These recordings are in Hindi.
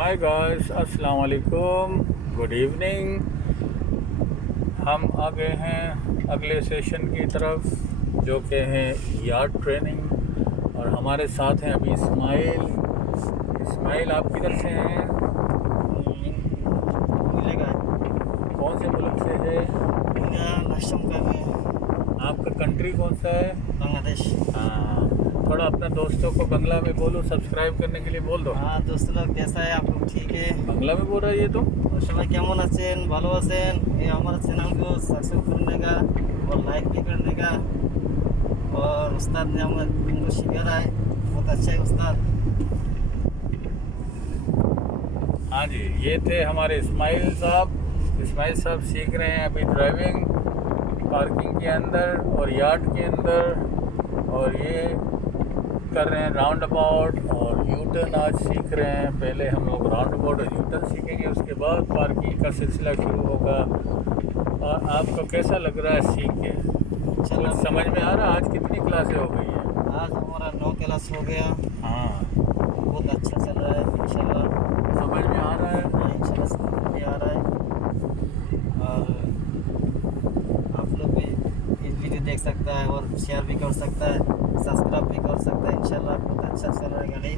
हाय गाइस, अस्सलाम वालेकुम, गुड इवनिंग। हम आ गए हैं अगले सेशन की तरफ, जो कि है यार्ड ट्रेनिंग। और हमारे साथ हैं अभी इस्माइल। आप किधर से हैं? मिलेगा। कौन से मुल्क से है? इंडिया लक्ष्म का है। आपका कंट्री कौन सा है? बांग्लादेश। हाँ, थोड़ा अपने दोस्तों को बंगला में बोलो, सब्सक्राइब करने के लिए बोल दो। हाँ दोस्त लोग, कैसा है आप लोग? ठीक है। बांग्ला में बोल रहा है ये तुम? और सबाई केमन आছেন? ভালো আছেন? ये हमारा चैनल को सब्सक्राइब करने का और लाइक भी करने का। और उस्ताद ने हमको सिखा रहा है, बहुत अच्छा है उस्ताद। हाँ जी, ये थे हमारे इस्माइल साहब। इस्माइल साहब सीख रहे हैं अभी ड्राइविंग, पार्किंग के अंदर और यार्ड के अंदर। और ये कर रहे हैं राउंड अबाउट और यू टर्न आज सीख रहे हैं। पहले हम लोग राउंड अबाउट और यू टर्न सीखेंगे, उसके बाद पार्किंग का सिलसिला शुरू होगा। और आपको कैसा लग रहा है सीख के? कुछ समझ में आ रहा है? आज कितनी क्लासें हो गई हैं? आज हमारा 9 क्लास हो गया। हाँ, बहुत अच्छा चल रहा है इंशाल्लाह। समझ में आ रहा है। इंशाल्लाह समझ में आ रहा है। और आप लोग भी इस वीडियो देख सकता है और शेयर भी कर सकता है, सब्सक्राइब भी कर सकता है। इंशाल्लाह बहुत अच्छा चल रहा है गाड़ी।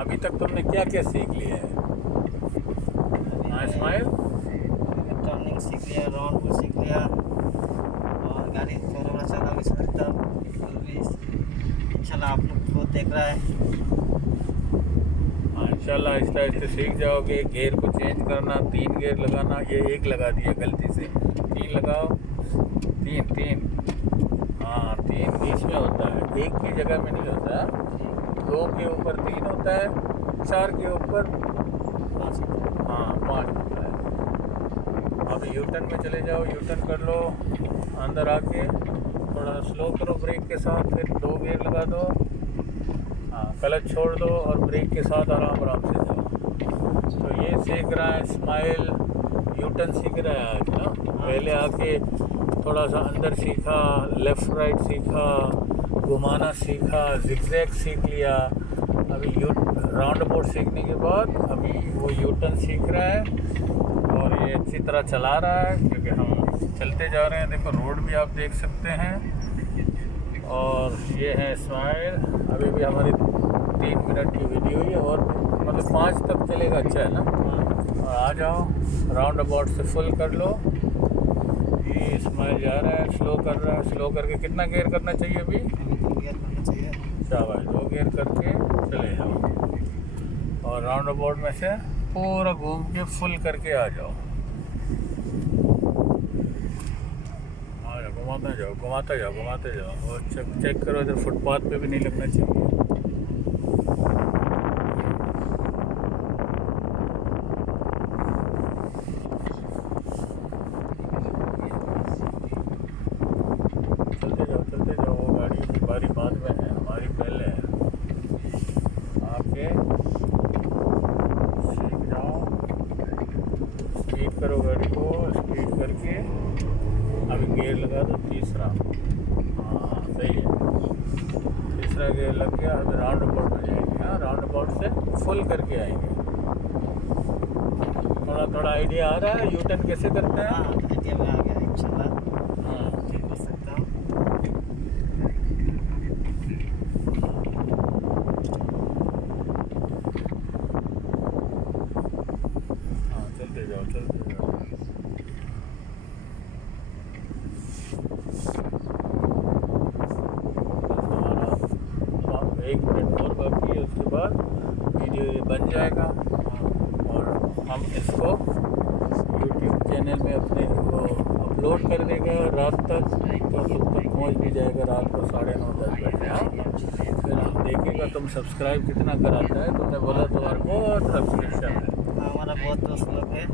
अभी तक तुमने क्या क्या सीख लिया है? हाँ इस्माइल, टर्निंग सीख लिया, राउंड को सीख लिया और गाड़ी थोड़ा बड़ा चला भी सकता भी। इंशाल्लाह आप लोग को देख रहा है। हाँ इंशाल्लाह आहिस्ता आहिस्ता सीख जाओगे। गेयर को चेंज करना, 3 गेयर लगाना। ये 1 लगा दिया गलती से, 3 लगाओ। 3 हाँ, 3 बीच में होता है, 1 की जगह में नहीं होता। 2 के ऊपर 3 होता है, 4 के ऊपर 5 होता है। अब यू टर्न में चले जाओ, यू टर्न कर लो। अंदर आके थोड़ा स्लो करो ब्रेक के साथ, फिर 2 गेयर लगा दो। हाँ, क्लच छोड़ दो और ब्रेक के साथ आराम आराम से जाओ। तो ये सीख रहा है इस्माइल, यू टर्न सीख रहा है आज ना। पहले आके थोड़ा सा अंदर सीखा, लेफ़्ट राइट सीखा, घुमाना सीखा, जिगजैग सीख लिया। अभी राउंड अबाउट सीखने के बाद अभी वो यू टर्न सीख रहा है। और ये अच्छी तरह चला रहा है क्योंकि हम चलते जा रहे हैं। देखो रोड भी आप देख सकते हैं। और ये है इस्माइल। अभी भी हमारी 3 मिनट की वीडियो ही है, और मतलब 5 तक चलेगा। अच्छा है ना? और आ जाओ, राउंड अबाउट से फुल कर लो। ये इस्माइल जा रहा है, स्लो कर रहा है। स्लो करके कितना गेयर करना चाहिए अभी? 2 गियर करना चाहिए। शाबाश, 2 गेयर करके चले जाओ और राउंड अबाउट में से पूरा घूम के फुल करके आ जाओ। घुमाते जाओ और चेक करो इधर फुटपाथ पे भी नहीं लगना चाहिए। चलते जाओ। वो गाड़ी की बारी बाद में है, हमारी पहले है। आके सीख जाओ, स्पीड करो गाड़ी को। स्पीड करके अभी गेयर लगा दो, तीसरा। हाँ सही है, तीसरा गेयर लग गया। अभी राउंड अबाउट में जाएंगे। हाँ, राउंड अबाउट से फुल करके आएंगे। थोड़ा आइडिया आ रहा है यू टर्न कैसे करते हैं? हाँ, आइडिया में आ गया इंशाल्लाह। हाँ, ठीक कर सकता हूँ। हाँ, चलते जाओ। हमारा 1 मिनट और बाकी है, उसके बाद वीडियो ये बन जाएगा और हम इसको यूट्यूब चैनल में अपने को अपलोड कर देगा रात तक। तो तब तक पहुँच भी जाएगा रात को 9:30-10 बजे। हाँ, फिर हम देखेगा तुम सब्सक्राइब कितना कराता है। तुमने बोला तुम्हारा बहुत सब्सक्रिप्शन है। हमारा बहुत दोस्त लोग है।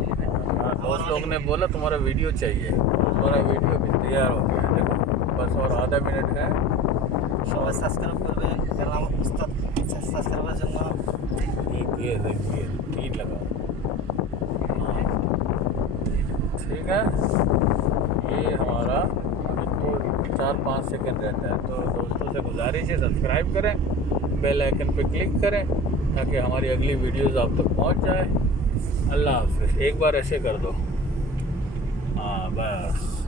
हाँ, दोस्त लोग ने बोला तुम्हारा वीडियो चाहिए। तुम्हारा वीडियो भी तैयार हो गया। देखो बस और आधा मिनट है। সবাই সাবস্ক্রাইব করবেন, গেলাম উস্তাদ সাবস্ক্রাইবের জন্য। एक ये 3 लगाओ। हाँ, ठीक है। ये हमारा अभी तो 4-5 सेकंड रहता है। तो दोस्तों से गुजारिश है, सब्सक्राइब करें, बेल आइकन पे क्लिक करें ताकि हमारी अगली वीडियोस आप तक पहुंच जाए। अल्लाह हाफिज़। एक बार ऐसे कर दो, हाँ बस।